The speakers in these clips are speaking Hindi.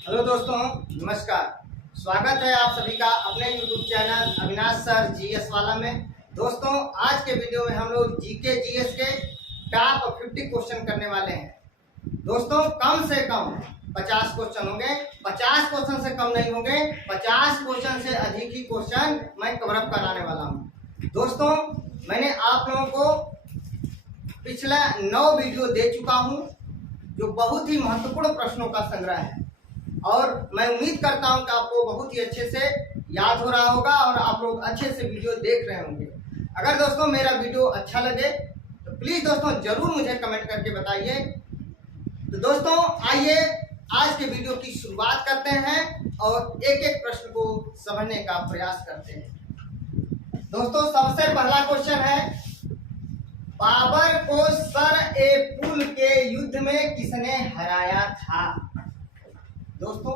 हेलो दोस्तों, नमस्कार। स्वागत है आप सभी का अपने YouTube channel Avinash sir GS वाला में। दोस्तों, आज के वीडियो में हम लोग जीके जीएस के टॉप 50 क्वेश्चन करने वाले हैं। दोस्तों, कम से कम 50 क्वेश्चन होंगे। 50 क्वेश्चन से कम नहीं होंगे, 50 क्वेश्चन से अधिक ही क्वेश्चन मैं कवर अप कराने वाला हूँ। दोस्तों, मैंने आप लोगों को पिछला 9 वीडियो दे चुका हूँ जो बहुत ही महत्वपूर्ण प्रश्नों का संग्रह है, और मैं उम्मीद करता हूं कि आपको बहुत ही अच्छे से याद हो रहा होगा और आप लोग अच्छे से वीडियो देख रहे होंगे। अगर दोस्तों मेरा वीडियो अच्छा लगे तो प्लीज दोस्तों जरूर मुझे कमेंट करके बताइए। तो दोस्तों आइए आज के वीडियो की शुरुआत करते हैं और एक एक प्रश्न को समझने का प्रयास करते हैं। दोस्तों, सबसे पहला क्वेश्चन है, बाबर को सर-ए-पुल के युद्ध में किसने हराया था? दोस्तों,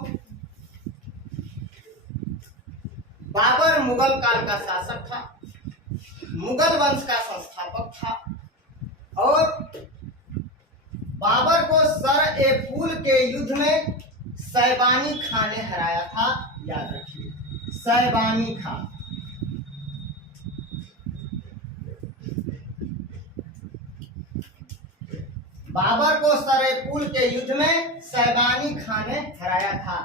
बाबर मुगल काल का शासक था, मुगल वंश का संस्थापक था, और बाबर को सर-ए-पुल के युद्ध में सैबानी खां ने हराया था। याद रखिए, सैबानी खां। बाबर को सर-ए-पुल के युद्ध में सैबानी खां ने हराया था।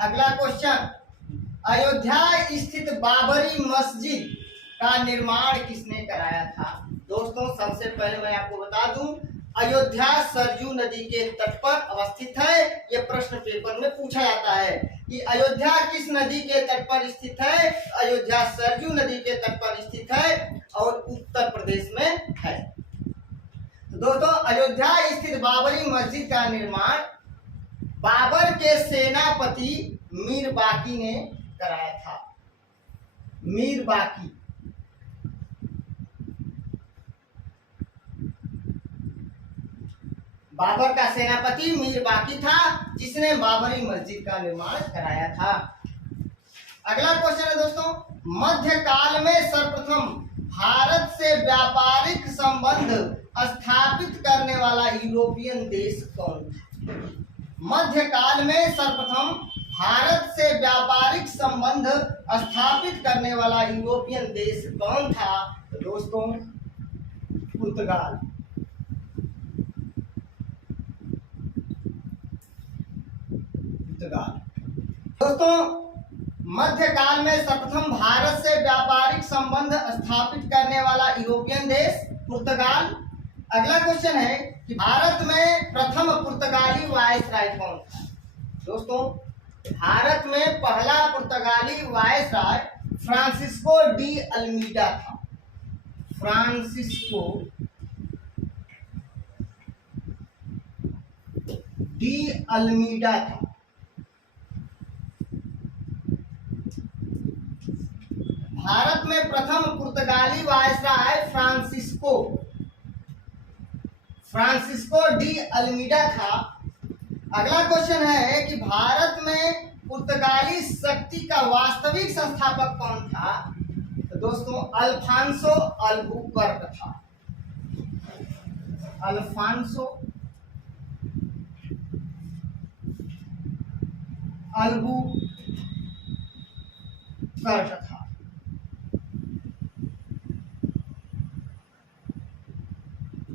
अगला क्वेश्चन, अयोध्या स्थित बाबरी मस्जिद का निर्माण किसने कराया था? दोस्तों, सबसे पहले मैं आपको बता दूं, अयोध्या सरजू नदी के तट पर अवस्थित है। यह प्रश्न पेपर में पूछा जाता है कि अयोध्या किस नदी के तट पर स्थित है। अयोध्या सरजू नदी के तट पर स्थित है और उत्तर प्रदेश में है। दोस्तों, अयोध्या स्थित बाबरी मस्जिद का निर्माण बाबर के सेनापति मीर बाकी ने कराया था। मीर बाकी। बाबर का सेनापति मीर बाकी था जिसने बाबरी मस्जिद का निर्माण कराया था। अगला क्वेश्चन है दोस्तों, मध्यकाल में सर्वप्रथम भारत से व्यापारिक संबंध स्थापित करने वाला यूरोपियन देश कौन था? मध्यकाल में सर्वप्रथम भारत से व्यापारिक संबंध स्थापित करने वाला यूरोपियन देश कौन था? तो दोस्तों, पुर्तगाल। पुर्तगाल। दोस्तों, मध्यकाल में सर्वप्रथम भारत से व्यापारिक संबंध स्थापित करने वाला यूरोपियन देश पुर्तगाल। अगला क्वेश्चन है कि भारत में प्रथम पुर्तगाली वायसराय कौन था? दोस्तों, भारत में पहला पुर्तगाली वायसराय फ्रांसिस्को डी अल्मीडा था। फ्रांसिस्को डी अल्मीडा था। भारत में प्रथम पुर्तगाली वायसराय फ्रांसिस्को डी अल्मीडा था। अगला क्वेश्चन है कि भारत में पुर्तगाली शक्ति का वास्तविक संस्थापक कौन था? तो दोस्तों, अल्फांसो अल्बुकर्क था। अल्फांसो अल्बुकर्क था।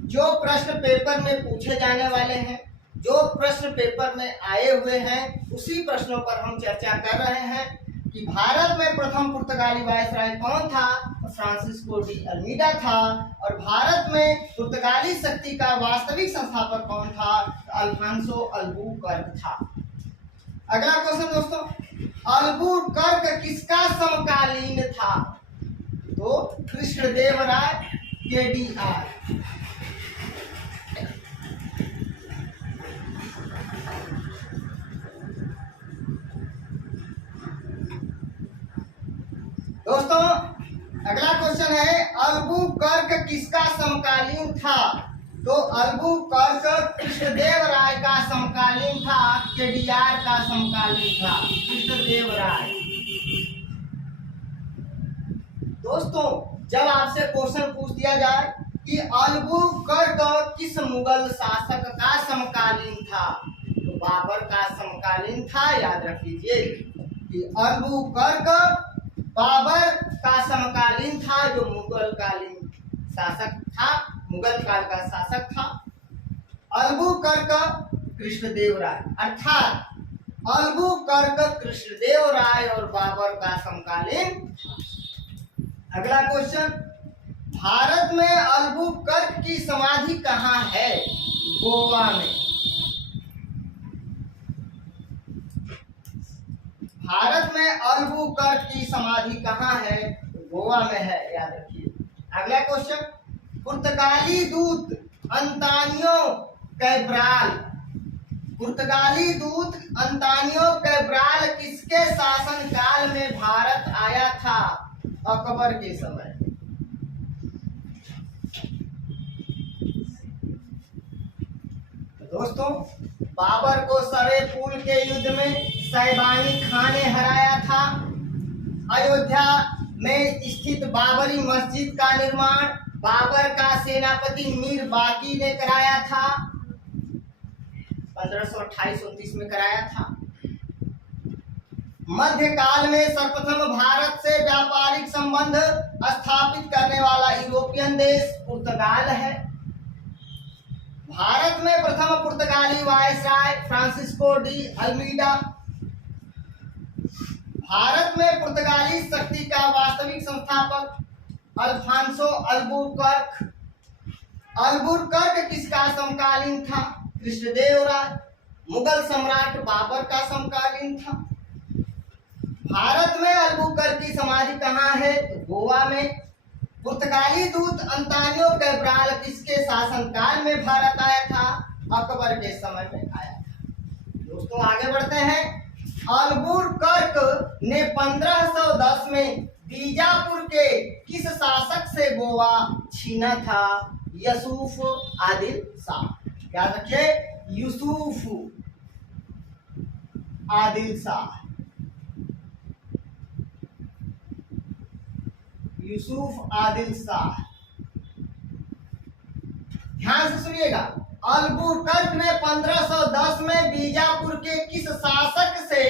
जो प्रश्न पेपर में पूछे जाने वाले हैं, जो प्रश्न पेपर में आए हुए हैं, उसी प्रश्नों पर हम चर्चा कर रहे हैं कि भारत में प्रथम पुर्तगाली वायसराय कौन था? तो फ्रांसिस्को डी अल्मीडा था। और भारत में पुर्तगाली शक्ति का वास्तविक संस्थापक कौन था? तो अल्फांसो अल्बुकर्क था। अगला क्वेश्चन दोस्तों, अल्बुकर्क किसका समकालीन था? तो कृष्णदेवराय केडीआर। दोस्तों, अगला क्वेश्चन है, अल्बुकर्क किसका समकालीन था? तो अल्बुकर्क कृष्णदेवराय का समकालीन था, केडीआर का समकालीन था। कृष्णदेवराय। दोस्तों, जब आपसे क्वेश्चन पूछ दिया जाए कि अल्बुकर्क किस मुगल शासक का समकालीन था, तो बाबर का समकालीन था। याद रख लीजिए कि अल्बुकर्क बाबर का समकालीन था, जो मुगल कालीन शासक था, मुगल काल का शासक था। अल्बुकर्क कृष्णदेवराय, अर्थात अल्बुकर्क कृष्णदेवराय और बाबर का समकालीन। अगला क्वेश्चन, भारत में अल्बुकर्क की समाधि कहाँ है? गोवा में। भारत में अल्बुकर्क की समाधि कहाँ है? गोवा में है, याद रखिए। अगला क्वेश्चन, पुर्तगाली दूत अंतानियो कैब्राल, पुर्तगाली दूत अंतानियो कैब्राल किसके शासन काल में भारत आया था? अकबर के समय। दोस्तों, बाबर को सरे पुल के युद्ध में साइबानी खान ने हराया था। अयोध्या में स्थित बाबरी मस्जिद का निर्माण बाबर का सेनापति मीर बाकी ने कराया था। 1528-29 में कराया था। मध्यकाल में सर्वप्रथम भारत से व्यापारिक संबंध स्थापित करने वाला यूरोपियन देश पुर्तगाल है। भारत में प्रथम पुर्तगाली viceroy Francisco de Almeida. Bharat में पुर्तगाली शक्ति का वास्तविक संस्थापक अल्फांसो अल्बुकर्क। अल्बुकर्क किसका समकालीन था? कृष्णदेवराय। मुगल सम्राट बाबर का समकालीन था। भारत में अल्बुकर्क की समाधि कहाँ है? तो गोवा में। पुर्तगाली दूत अंतानियो कैब्राल किसके शासनकाल में भारत आया था? अकबर के समय में आया था। दोस्तों, आगे बढ़ते हैं। अल्बुकर्क ने 1510 में बीजापुर के किस शासक से गोवा छीना था? यूसुफ आदिल शाह। याद रखिए, यूसुफ आदिल शाह। यूसुफ आदिल शाह। ध्यान से सुनिएगा, अल्बुकर्क ने 1510 में बीजापुर के किस शासक से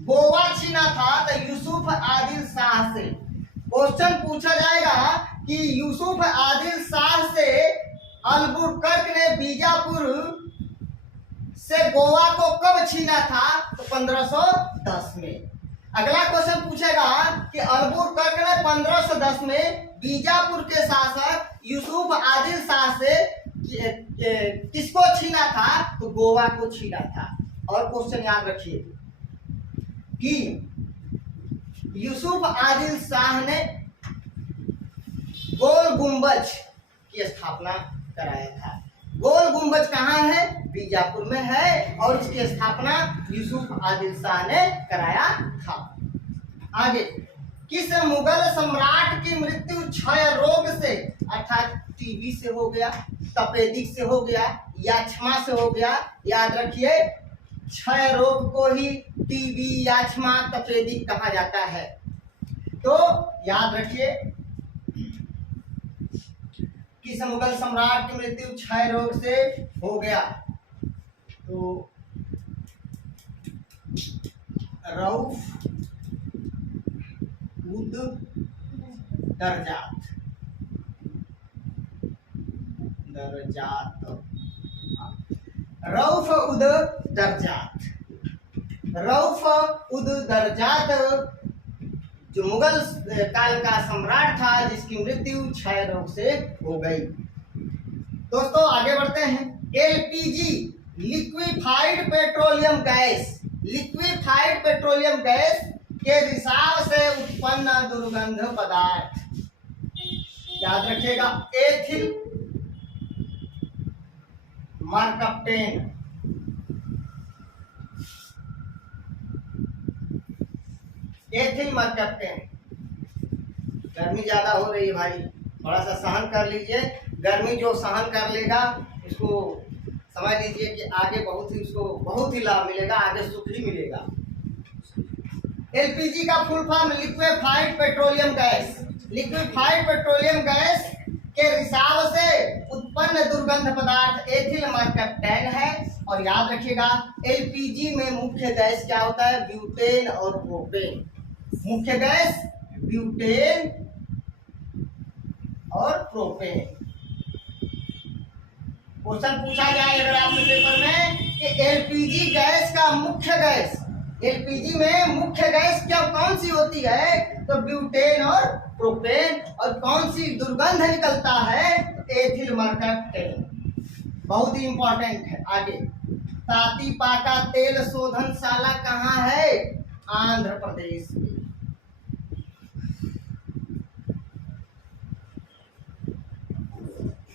गोवा छीना था? तो यूसुफ आदिल शाह से। क्वेश्चन पूछा जाएगा कि यूसुफ आदिल शाह से अल्बुकर्क ने बीजापुर से गोवा को कब छीना था? तो 1510 में। अगला क्वेश्चन पूछेगा कि अल्बुकर्क ने 1510 में बीजापुर के शासक यूसुफ आदिल शाह से किसको छीना था? तो गोवा को छीना था। और क्वेश्चन याद रखिए कि यूसुफ आदिल शाह ने गोल गुंबज की स्थापना कराया था। गोल गुंबज कहाँ है? बीजापुर में है, और इसकी स्थापना यूसुफ आदिल शाह ने कराया था। आगे, किस मुगल सम्राट की मृत्यु क्षय रोग से, अर्थात टीबी से हो गया, तपेदिक से हो गया, याक्षमा से हो गया? याद रखिए, क्षय रोग को ही टीबी, याक्षमा, तपेदिक कहा जाता है। तो याद रखिए, किस मुगल सम्राट की मृत्यु क्षय रोग से हो गया? तो रऊफ उद दरजात। रऊफ उद दरजात। रऊफ उद दरजात जो मुगल काल का सम्राट था, जिसकी मृत्यु क्षय रोग से हो गई। दोस्तों, आगे बढ़ते हैं। LPG, liquefied petroleum gas, liquefied petroleum gas के रिसाव से उत्पन्न दुर्गंध पदार्थ। याद रखिएगा, एथिल मरकप्टेन। Ethyl mercaptan. गर्मी ज्यादा हो रही है भाई, थोड़ा सा सहन कर लीजिए। गर्मी जो सहन कर लेगा उसको समझ लीजिए कि आगे बहुत ही लाभ मिलेगा, आगे सुख ही मिलेगा। एलपीजी का full form liquefied petroleum gas. Liquefied petroleum gas के रिसाव से उत्पन्न दुर्गंध पदार्थ एथिल मरकप्टेन है। और याद रखिएगा एलपीजी में मुख्य गैस क्या होता है, ब्यूटेन और प्रोपेन। मुख्य गैस ब्यूटेन और प्रोपेन। क्वेश्चन पूछा जाए अगर आपके पेपर में कि एलपीजी गैस का मुख्य गैस, एलपीजी में मुख्य गैस क्या कौन सी होती है, तो ब्यूटेन और प्रोपेन। और कौन सी दुर्गंध निकलता है, एथिल मरकट। बहुत ही इंपॉर्टेंट है। आगे, तातीपाका तेल शोधनशाला कहाँ है, आंध्र प्रदेश में।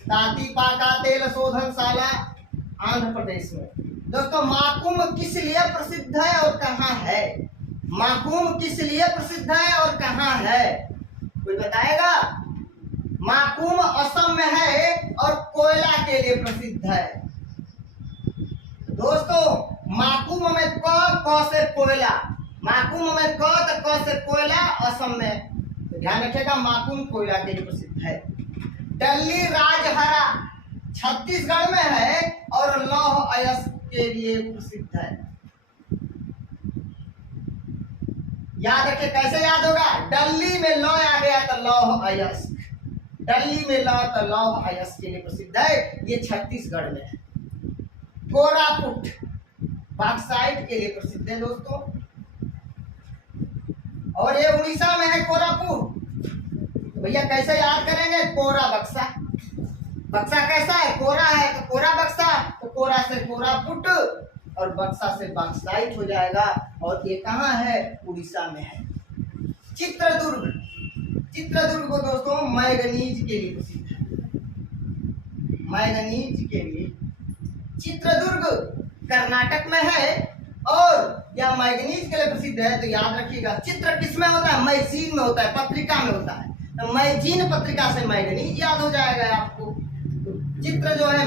तातीपाका तेल शोधनशाला आंध्र प्रदेश में। दोस्तों माकुम किस लिए प्रसिद्ध है और कहाँ है, माकुम किस लिए प्रसिद्ध है और कहाँ है, कोई बताएगा। माकुम असम में है और कोयला के लिए प्रसिद्ध है। दोस्तों माकुम में क से कोयला, माकुम में क से कोयला, असम में। तो ध्यान रखिएगा माकुम कोयला के लिए प्रसिद्ध है। दिल्ली राजहरा छत्तीसगढ़ में है और लौह अयस्क के लिए प्रसिद्ध है। याद रखिए, कैसे याद होगा, दिल्ली में लौ आ गया तो लौह अयस्क, दिल्ली में लौ तो लौह अयस्क के लिए प्रसिद्ध है। ये छत्तीसगढ़ में है। कोरापुट बॉक्साइट के लिए प्रसिद्ध है दोस्तों। और ये उड़ीसा में है कोरापुट। भैया कैसे याद करेंगे, कोरा बक्सा, बक्सा कैसा है, कोरा है तो कोरा बक्सा, तो कोरा से कोरापुट और बक्सा से बॉक्साइट हो जाएगा। और ये कहाँ है, उड़ीसा में है। चित्रदुर्ग, चित्रदुर्ग को दोस्तों मैंगनीज के लिए प्रसिद्ध है, मैंगनीज के लिए। चित्रदुर्ग कर्नाटक में है और यह मैंगनीज के लिए प्रसिद्ध है। तो याद रखिएगा चित्र किसमें होता है, मैगजीन में होता है, पत्रिका में होता है। तो मैगजीन पत्रिका से मैंगनीज याद हो जाएगा आपको। तो चित्र जो है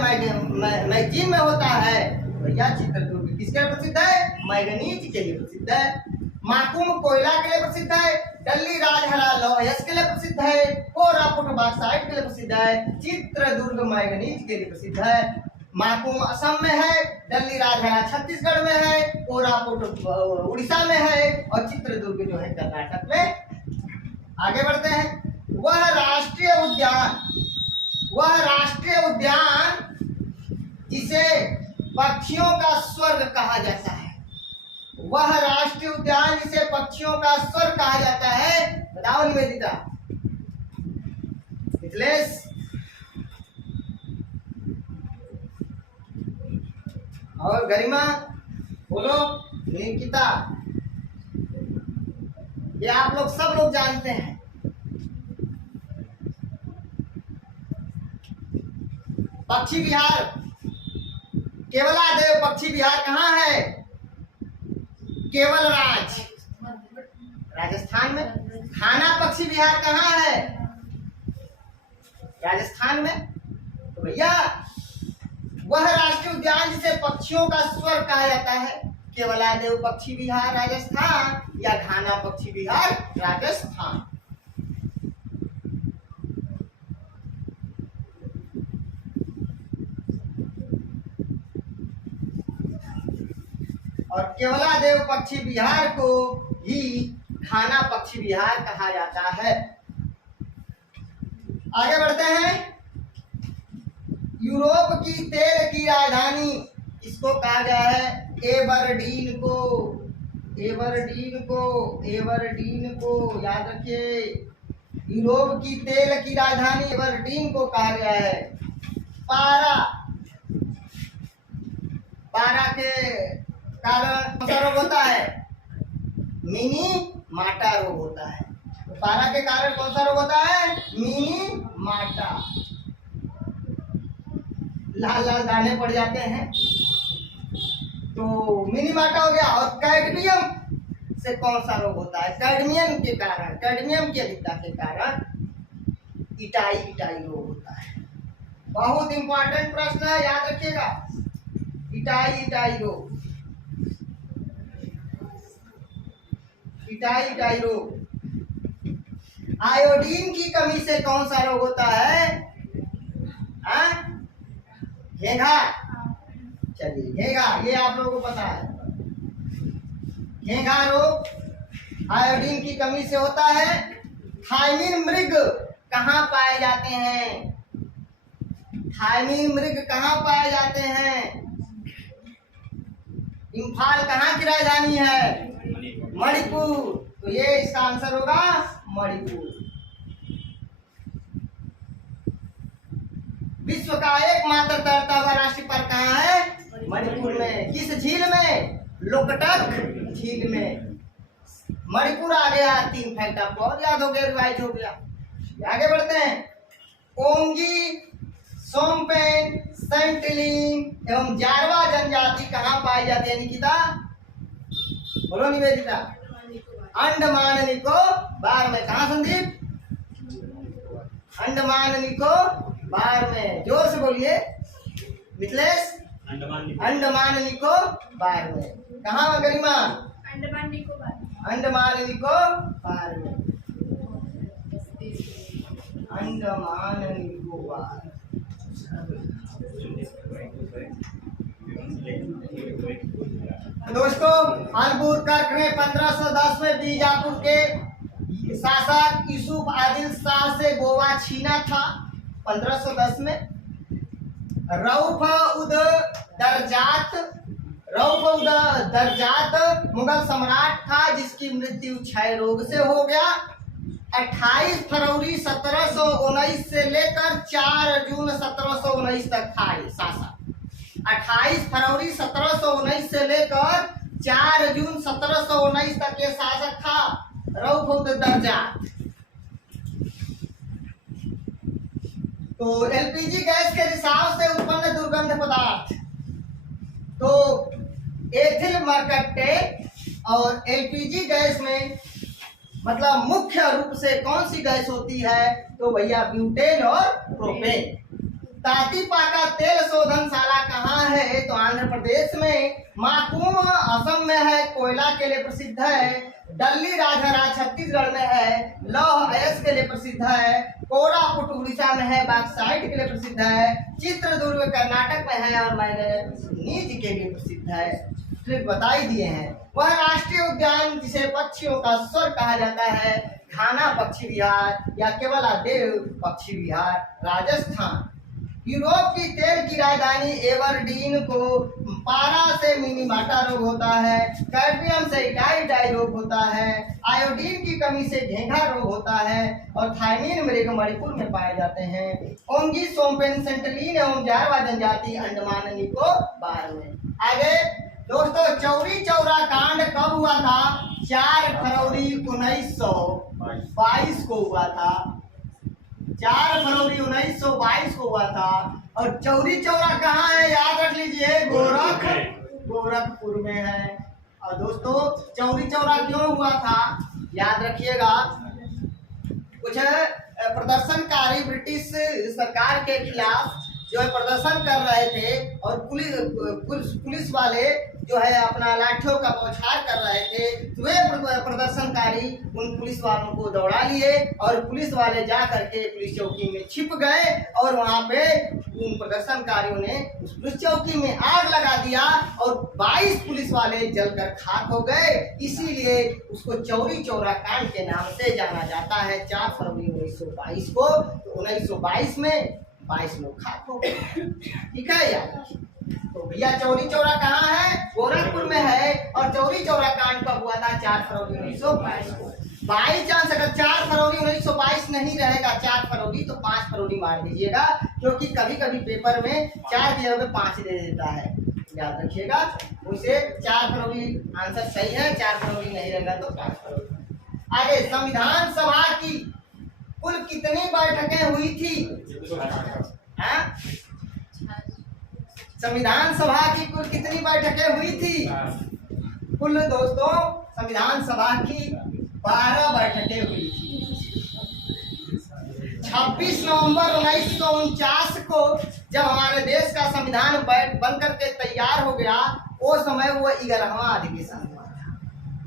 मैगजीन में होता है। तो यह चित्रदुर्ग किसके लिए प्रसिद्ध है, मैंगनीज के लिए प्रसिद्ध है। माकुम कोयला के लिए प्रसिद्ध है। दिल्ली राजहरा लौह अयस्क के लिए प्रसिद्ध है। कोरापुट बॉक्साइट के लिए प्रसिद्ध है। चित्रदुर्ग मैंगनीज के लिए प्रसिद्ध है। माकुम असम में है, दिल्ली राजहरा छत्तीसगढ़ में है, कोरापुट उड़ीसा में है और चित्रदुर्ग जो है कर्नाटक में। आगे बढ़ते हैं। वह राष्ट्रीय उद्यान, वह राष्ट्रीय उद्यान जिसे पक्षियों का स्वर्ग कहा जाता है, वह राष्ट्रीय उद्यान जिसे पक्षियों का स्वर्ग कहा जाता है, बताओ निवेदिता, मिथिलेश और गरिमा, बोलो निकिता। ये आप लोग सब लोग जानते हैं। पक्षी विहार, केवलादेव पक्षी विहार कहाँ है, केवल राज राजस्थान में। खाना पक्षी विहार कहाँ है, राजस्थान में। तो भैया वह राष्ट्रीय उद्यान जिसे पक्षियों का स्वर्ग कहा जाता है, केवलादेव पक्षी विहार राजस्थान या घाना पक्षी विहार राजस्थान। और केवलादेव पक्षी विहार को ही घाना पक्षी विहार कहा जाता है। आगे बढ़ते हैं। यूरोप की तेल की राजधानी इसको कहा गया है एबरडीन को, एबरडीन को, एबरडीन को याद रखिए। यूरोप की तेल की राजधानी एबरडीन को कहा गया है। पारा, पारा के कारण कौन सा रोग होता है, मिनी माटा रोग होता है। तो पारा के कारण कौन सा रोग होता है, मिनी माटा, लाल लाल दाने पड़ जाते हैं, तो मिनी माटा हो गया। और कैडमियम से कौन सा रोग होता है, कैडमियम के कारण, कैडमियम की अधिकता के कारण इटाई इटाई रोग होता है। बहुत इंपॉर्टेंट प्रश्न है, याद रखिएगा। इटाई इटाई रोग, इटाई इटाई रोग। आयोडीन की कमी से कौन सा रोग होता है, घेघा। चलिए घेंघा, ये आप लोगों को पता है। घेंघा रोग आयोडीन की कमी से होता है। थायमीन मृग कहाँ पाए जाते हैं? थायमीन मृग कहाँ पाए जाते हैं? इम्फाल कहाँ की राजधानी है? मणिपुर। तो ये इसका आंसर होगा मणिपुर। विश्व का एकमात्र तैरता हुआ राष्ट्रीय पार्क कहाँ है? मणिपुर में। किस झील में? लोकटक झील में। मणिपुर आ गया। 3 फैक्ट आपको और याद हो गया, रिवाइज हो गया। आगे बढ़ते हैं। ओंगी, सोमपेन, सेंटिलीन एवं जारवा जनजाति कहाँ पाई जाती है निकिता? बोलो निवेदिता। अंडमान निकोबार में। कहाँ संदीप? अंडमान निकोबार में। जोर से बोलिए मिथिलेश। अंडमान निकोबार में। कहाँ गरिमा? अंडमान निकोबार में। अंडमान निकोबार। दोस्तों अल्बुकर्क ने 1510 में बीजापुर के शासक यूसुफ आदिल शाह से गोवा छीना था। 1510 में रऊफ उद दरजात मुगल सम्राट था, जिसकी मृत्यु क्षय रोग से हो गया। 28 फरवरी 1719 से लेकर 4 जून 1719 तक था ये शासक। 28 फरवरी 1719 से लेकर 4 जून 1719 तक ये शासक था रऊफ उद दरजात। तो एलपीजी गैस के रिसाव से उत्पन्न दुर्गंध पदार्थ, तो एथिल मरकट्टे और एलपीजी गैस में मतलब मुख्य रूप से कौन सी गैस होती है? तो भैया ब्यूटेन और प्रोपेन। तातीपाका तेल शोधनशाला कहाँ है? तो आंध्र प्रदेश में। माकूम असम में है, कोयला के लिए प्रसिद्ध है। डल्ली राजहरा छत्तीसगढ़ में है, लौह अयस्क के लिए प्रसिद्ध है। कोरापुट उड़ीसा में है, बॉक्साइट के लिए प्रसिद्ध है। चित्रदुर्ग कर्नाटक में है और मैंगनीज के लिए प्रसिद्ध है। ट्रिक बता ही दिए हैं। वह राष्ट्रीय उद्यान जिसे पक्षियों का स्वर कहा जाता है, घाना पक्षी विहार या केवलादेव पक्षी विहार, राजस्थान। यूरोप की तेल की राजधानी एवरडीन को पारा से मिनीमाटा रोग होता है। कैडमियम से इटाई रोग होता है। आयोडीन की कमी से घेंघा रोग होता है और थायमीन मृग मणिपुर में पाए जाते हैं। ओंगी, सोमपेन, सेंटिलीन एवं जारवा जनजाति अंडमान निकोबार में। आगे दोस्तों चौरी चौरा कांड कब हुआ था? 4 फरवरी 1922 को हुआ था। 4 फरवरी 1922 को हुआ था। और चौरी चौरा कहाँ है? याद रख लीजिए, गोरखपुर में है। और दोस्तों चौरी चौरा क्यों हुआ था याद रखिएगा। कुछ प्रदर्शनकारी ब्रिटिश सरकार के खिलाफ जो है प्रदर्शन कर रहे थे और पुलिस वाले जो है अपना लाठियों का बौछार कर रहे थे। तो वे प्रदर्शनकारी उन पुलिस वालों को दौड़ा लिए और पुलिस वाले जा करके पुलिस चौकी में छिप गए और वहां पे उन प्रदर्शनकारियों ने उस पुलिस चौकी में आग लगा दिया और 22 पुलिस वाले जलकर खाक हो गए। इसीलिए उसको चौरी चौरा कांड के नाम से जाना जाता है। 4 फरवरी 1922 को। तो 1922 में 22 लोग खाक हो गए। ठीक है यार। तो भैया चौरी चौरा कहाँ है? गोरखपुर में है। और चौरी चौरा कांड कब हुआ था? 4 फरवरी 1922 को। बाई चांस अगर 4 फरवरी 1922 नहीं रहेगा 4 फरवरी तो 5 फरवरी मार दीजिएगा, क्योंकि कभी कभी पेपर में 4 की जगह 5 दे देता है। याद रखिएगा। उसे 4 फरवरी आंसर सही है। 4 फरवरी नहीं रहेगा तो 5 फरवरी। आगे संविधान सभा की कुल कितनी बैठकें हुई थी? संविधान सभा की कुल कितनी बैठकें हुई थी? कुल दोस्तों संविधान सभा की 12 बैठकें हुई थी। 26 नवंबर 1949 को जब हमारे देश का संविधान बन करके तैयार हो गया, वो समय वो 11वां अधिवेशन हुआ था।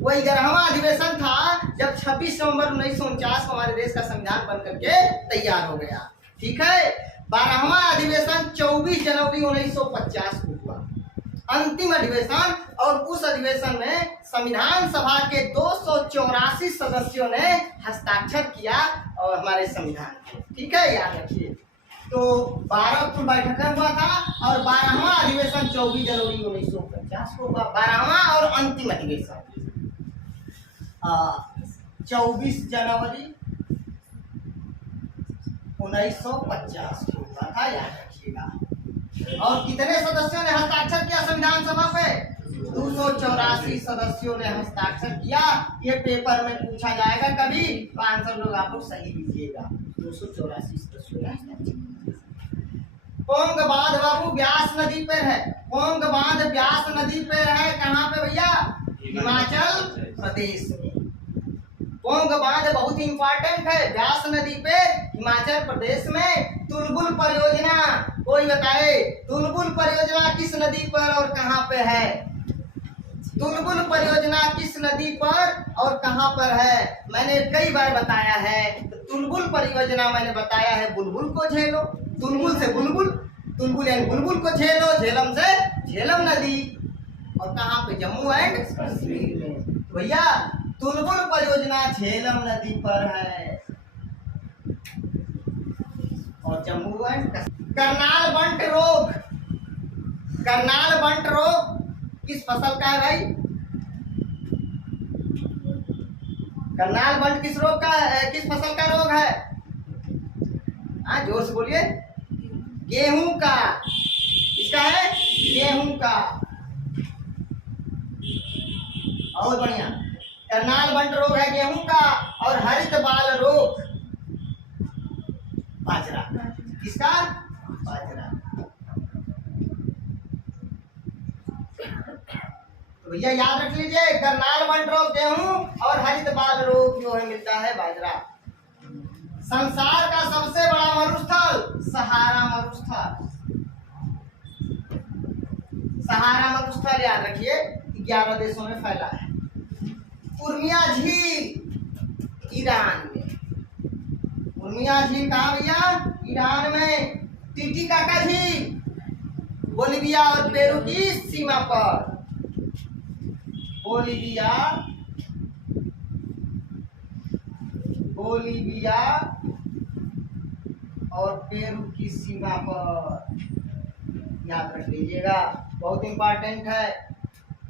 वो 11वां अधिवेशन था जब 26 नवंबर 1949 को हमारे देश का संविधान बन करके तैयार हो गया। ठीक है। 12वां अधिवेशन 24 जनवरी 1950 को हुआ। अंतिम अधिवेशन, और उस अधिवेशन में संविधान सभा के 284 सदस्यों ने हस्ताक्षर किया और हमारे संविधान को, ठीक है, याद रखिए। तो 12 कुल बैठकें हुआ था और 12वां अधिवेशन 24 जनवरी 1950 को हुआ, 12वां और अंतिम अधिवेशन 24 जनवरी 1950 को हुआ था, याद रखिएगा। और कितने सदस्यों ने हस्ताक्षर किया संविधान सभा पे? 284 सदस्यों ने हस्ताक्षर किया। ये पेपर में पूछा जाएगा कभी, तो आंसर लोग आप लोग सही लीजिएगा। 284 सदस्यों ने हस्ताक्षर किया। पोंग बांध बाबू ब्यास नदी पर है, पोंग बांध ब्यास नदी पर है, कहाँ पे भैया? हिमाचल प्रदेश में। पोंग बांध बहुत इंपॉर्टेंट है, ब्यास नदी पे, हिमाचल प्रदेश में। तुलबुल परियोजना, कोई बताए तुलबुल परियोजना किस नदी पर और कहां पे है? तुलबुल परियोजना किस नदी पर और कहां पर है? मैंने कई बार बताया है। तो तुलबुल परियोजना मैंने बताया है, बुलबुल को झेलो, तुलबुल से बुलबुल, तुलबुल यानी बुलबुल को झेलो, झेलम से झेलम नदी, और कहां पे? जम्मू एंड कश्मीर में। भैया तुलबुल परियोजना झेलम नदी पर है और जम्मू एंड कश्मीर। करनाल बंट रोग, करनाल बंट रोग किस फसल का है भाई? करनाल बंट किस रोग का है, किस फसल का रोग है? हाँ जोर से बोलिए। गेहूं का, किसका है? गेहूं का। और बढ़िया, करनाल बंट रोग है गेहूं का, और हरित बाल रोग बाजरा, किसका? बाजरा। तो भैया याद रख लीजिए, करनाल बंट रोग गेहूं और हरित बाल रोग जो है मिलता है बाजरा। संसार का सबसे बड़ा मरुस्थल सहारा मरुस्थल, सहारा मरुस्थल याद रखिए 11 देशों में फैला है। उर्मिया झील ईरान में, उर्मिया झील कहाँ भैया? ईरान में। टीटीकाका झील बोलिविया और पेरू की सीमा पर, बोलिविया, बोलिविया और पेरू की सीमा पर, याद रख लीजिएगा, बहुत इंपॉर्टेंट है।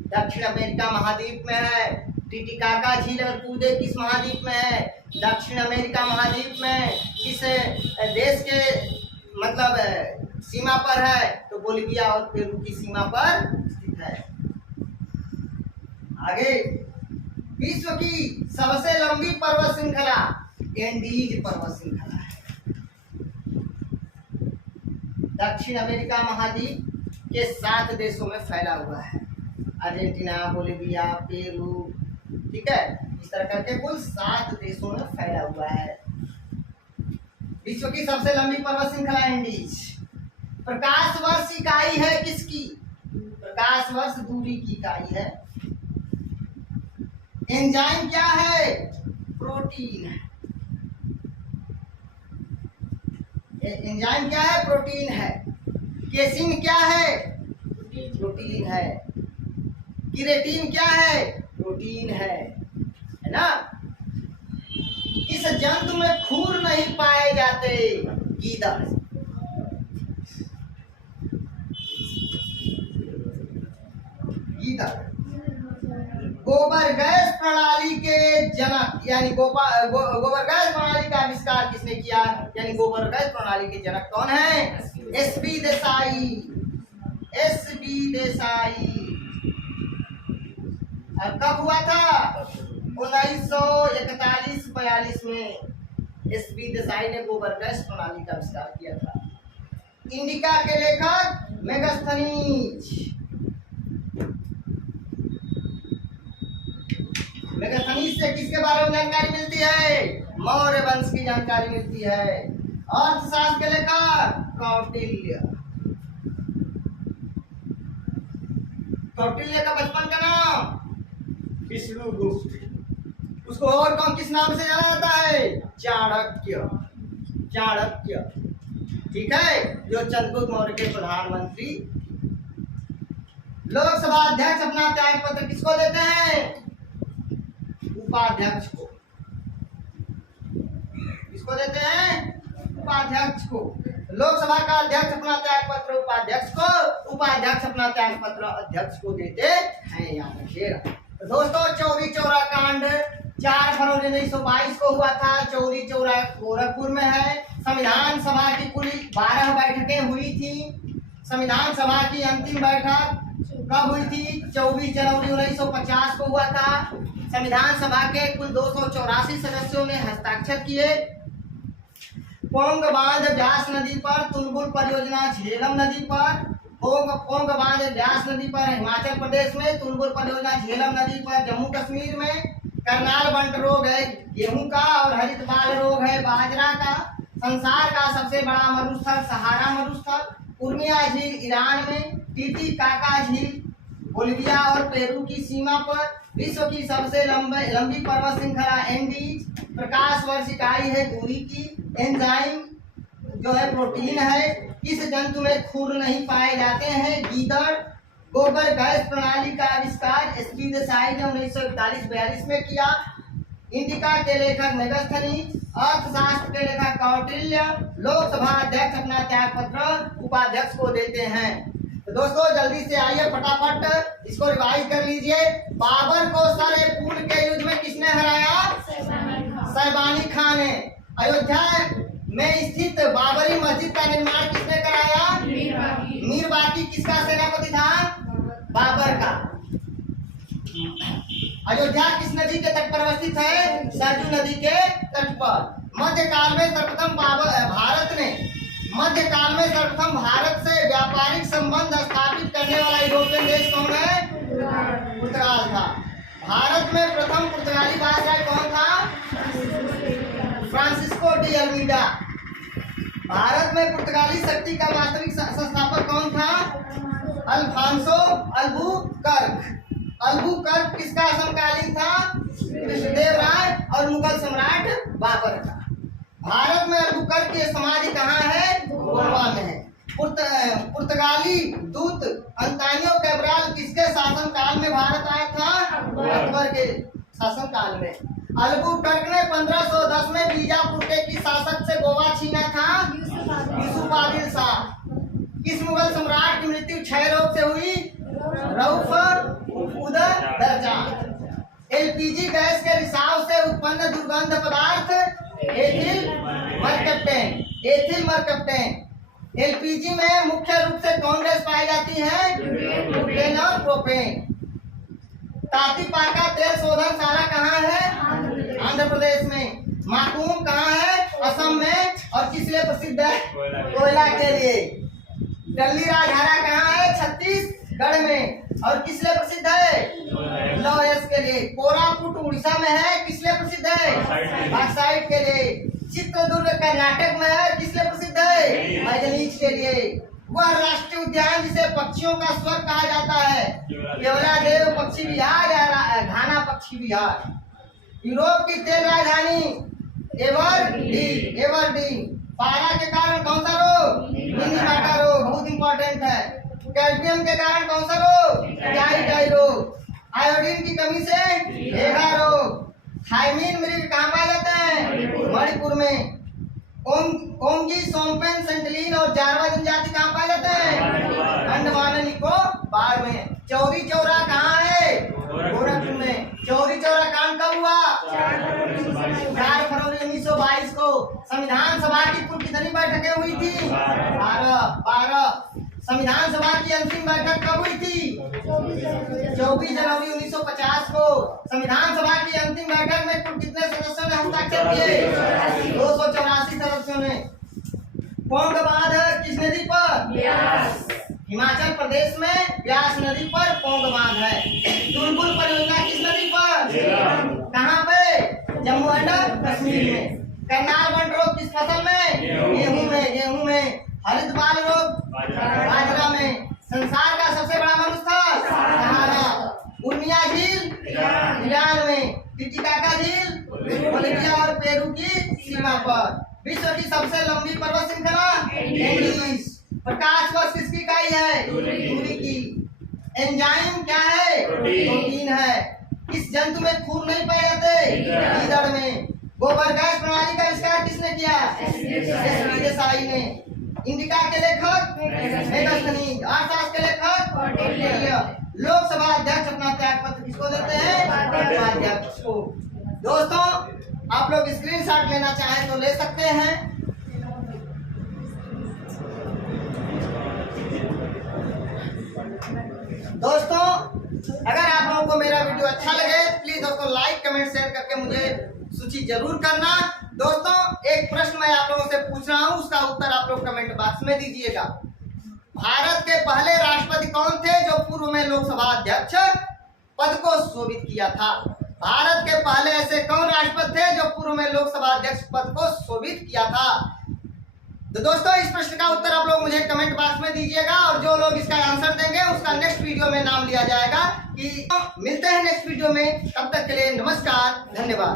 दक्षिण अमेरिका महाद्वीप में है। टीटीकाका झील और कूदे किस महाद्वीप में है? दक्षिण अमेरिका महाद्वीप में। किस देश के मतलब सीमा पर है? तो बोलिविया और पेरू की सीमा पर स्थित है। आगे, विश्व की सबसे लंबी पर्वत श्रृंखला एंडीज पर्वत श्रृंखला है। दक्षिण अमेरिका महाद्वीप के 7 देशों में फैला हुआ है। अर्जेंटीना, बोलिविया, पेरू, ठीक है, इस तरह करके कुल 7 देशों में फैला हुआ है। विश्व की सबसे लंबी पर्वत श्रृंखला एंडीज। प्रकाश वर्ष इकाई है किसकी? प्रकाश वर्ष दूरी की इकाई है। एंजाइम क्या है? प्रोटीन है। एंजाइम क्या है? प्रोटीन है। केसिन क्या है? प्रोटीन है। किरेटिन क्या है? प्रोटीन है ना। इस जंतु में खूर नहीं पाए जाते, गीदड़। गीदड़। गोबर गैस प्रणाली के जनक यानी गोबर गैस प्रणाली का आविष्कार किसने किया? यानी गोबर गैस प्रणाली के जनक कौन है? एसबी देसाई। एसबी देसाई। और कब हुआ था? 1941-42 में एसबी देसाई ने गोबर गैस प्रणाली का आविष्कार किया था। इंडिका के लेखक मेगास्थनीज। मेगास्थनीज से किसके बारे में जानकारी मिलती है? मौर्य वंश की जानकारी मिलती है। अर्थशास्त्र के लेखक कौटिल्य। कौटिल्य का बचपन का नाम विष्णुगुप्त। उसको और कौन किस नाम से जाना जाता है? चाणक्य। चाणक्य, ठीक है, जो चंद्रगुप्त मौर्य के प्रधानमंत्री लोकसभा अध्यक्ष अपना त्याग पत्र किसको देते हैं? उपाध्यक्ष को। किसको देते हैं? उपाध्यक्ष को। लोकसभा का अध्यक्ष अपना त्याग पत्र उपाध्यक्ष को, उपाध्यक्ष अपना त्याग पत्र अध्यक्ष को देते हैं। याद रखिएगा। तो दोस्तों चौरी चौरा कांड 4 फरवरी 1922 को हुआ था। चौरी चौरा गोरखपुर में है। संविधान सभा की कुल 12 बैठकें हुई थी। संविधान सभा की अंतिम बैठक कब हुई थी? 24 जनवरी 1950 को हुआ था। संविधान सभा के कुल 284 सदस्यों ने हस्ताक्षर किए। पोंग बांध व्यास नदी पर, तुलबुल परियोजना झेलम नदी पर, पोंग बांध व्यास नदी पर हिमाचल प्रदेश में, तुलबुल परियोजना झेलम नदी पर जम्मू कश्मीर में, करनाल बंट रोग है गेहूं का और हरित बाल रोग है बाजरा का, संसार का सबसे बड़ा मरुस्थल सहारा मरुस्थल, उर्मिया झील ईरान में, टीटीकाका झील बोलिविया और पेरू की सीमा पर, विश्व की सबसे लंबी पर्वत श्रृंखला एंडीज, प्रकाश वर्ष इकाई है दूरी की, एंजाइम जो है प्रोटीन है, किस जंतु में खुर नहीं पाए जाते हैं? गीदड़, गोबर गैस प्रणाली का आविष्कार एसपी देसाई ने 1941-42 में किया, इंडिका के लेखक मेगास्थनीज, अर्थशास्त्र के लेखक कौटिल्य, लोकसभा अध्यक्ष अपना त्याग पत्र उपाध्यक्ष को देते हैं। तो दोस्तों जल्दी से आइए फटाफट इसको रिवाइज कर लीजिए। बाबर को सर-ए-फूल के युद्ध में किसने हराया? शैबानी खान ने। अयोध्या में स्थित बाबरी मस्जिद का निर्माण किसने कराया? मीर बाकी किसका सेनापति था? बाबर का। अयोध्या किस नदी के तट पर अवस्थित है? सरजू नदी के तट पर। मध्यकाल में सर्वप्रथम भारत से व्यापारिक संबंध स्थापित करने वाला यूरोपियन देश कौन है? पुर्तगाल था। भारत में प्रथम पुर्तगाली बादशाह कौन था? Francisco de Almeida. भारत में पुर्तगाली शक्ति का वास्तविक संस्थापक कौन था? Alphonso Albuquerque. अल्बुकर्क किसका समकालीन था? कृष्णदेव राय और मुगल सम्राट बाबर का। भारत में अल्बुकर्क की समाधि कहाँ है? गोवा में है। पुर्तगाली दूत अंतानियो कैब्राल किसके शासन काल में भारत आया था? अकबर के शासन काल में। अल्बुकर्क ने 1510 में बीजापुर के किस शासक से गोवा छीना था? यूसुफ आदिल शाह। किस मुगल सम्राट की मृत्यु क्षय रोग से हुई? रऊफ उदय दर्जा। एलपीजी गैस के रिसाव से उत्पन्न दुर्गंध पदार्थ एथिल मरकप्टेन। एलपीजी में मुख्य रूप से कौन गैस पाई जाती है? ब्यूटेन और प्रोपेन। तातीपाका तेल शोधनशाला कहाँ है? आंध्र प्रदेश में। माकूम कहाँ है? असम में। और किस लिए प्रसिद्ध है? कोयला के लिए। दिल्ली राजहारा कहाँ है? छत्तीसगढ़ में। और किस लिए प्रसिद्ध है? लौह के लिए। कोरापुट उड़ीसा में है, किस लिए प्रसिद्ध है? बॉक्साइट के लिए। चित्रदुर्ग कर्नाटक में है, किस लिए प्रसिद्ध है? मैंगनीज के लिए। वह राष्ट्रीय उद्यान जिसे पक्षियों का स्वर्ग कहा जाता है? केवलादेव पक्षी विहार या घाना पक्षी विहार। यूरोप की तेल राजधानी एवरडीन। पारा के कारण कौन सा रोग? मिनीमाटा रोग, बहुत इंपॉर्टेंट है। कैल्शियम के कारण कौन सा रोग? टाई रोग। आयोडीन की कमी से भेगा रोग। थाइमीन मृग कहाँ पाया जाता है? मणिपुर में। ओंगी, सोमपेन, सेंटलिन और जारवा जनजाति कहाँ पाए जाते हैं? अंडमान निकोबार में। चौरी चौरा कहाँ है? गोरखपुर में। चौरी चौरा कांड कब हुआ? 4 फरवरी 1922 को। संविधान सभा की कुल कितनी बैठकें हुई थी? 12। संविधान सभा की अंतिम बैठक कब हुई थी? 24 जनवरी 1950 को। संविधान सभा की अंतिम बैठक में कुल कितने सदस्यों ने हस्ताक्षर किए? 284 सदस्यों ने। पोंग बांध किस नदी पर? हिमाचल प्रदेश में व्यास नदी पर पोंग बांध है। तुलबुल परियोजना किस नदी पर? कहाँ पे? जम्मू एंड कश्मीर में। करनाल बंट रोग किस फसल में? गेहूं में। हरित बाल रोग बाजरा में। संसार का सबसे बड़ा मरुस्थल सहारा। उर्मिया झील ईरान में। टीटीकाका झील बोलिविया और पेरू की सीमा पर। विश्व की सबसे लंबी पर्वत श्रृंखला एंडीज। प्रकाश वर्ष किसकी इकाई है? दूरी की। एंजाइम क्या है? प्रोटीन है। किस जंतु में खून नहीं पाए जाते? गीदड़ में। गोबर गैस प्रणाली का आविष्कार किसने किया? एस.वी. देसाई ने। इंडिका के लेखक मेगास्थनीज। आर्थास के लेखक कौटिल्य। लोकसभा अध्यक्ष अपना त्याग पत्र किसको देते हैं? उपाध्यक्ष को। दोस्तों आप लोग स्क्रीनशॉट लेना चाहें तो ले सकते हैं। दोस्तों अगर आप लोगों को मेरा वीडियो अच्छा लगे प्लीज दोस्तों लाइक कमेंट शेयर करके मुझे सूची जरूर करना। दोस्तों एक प्रश्न मैं आप लोगों से पूछ रहा हूं, उसका उत्तर आप लोग कमेंट बॉक्स में दीजिएगा। भारत के पहले राष्ट्रपति कौन थे जो पूर्व में लोकसभा अध्यक्ष पद को शोभित किया था? भारत के पहले ऐसे कौन राष्ट्रपति थे जो पूर्व में लोकसभा अध्यक्ष पद को शोभित किया था? तो दोस्तों इस प्रश्न का उत्तर आप लोग मुझे कमेंट बॉक्स में दीजिएगा और जो लोग इसका आंसर देंगे उसका नेक्स्ट वीडियो में नाम लिया जाएगा। कि मिलते हैं नेक्स्ट वीडियो में, तब तक के लिए नमस्कार, धन्यवाद।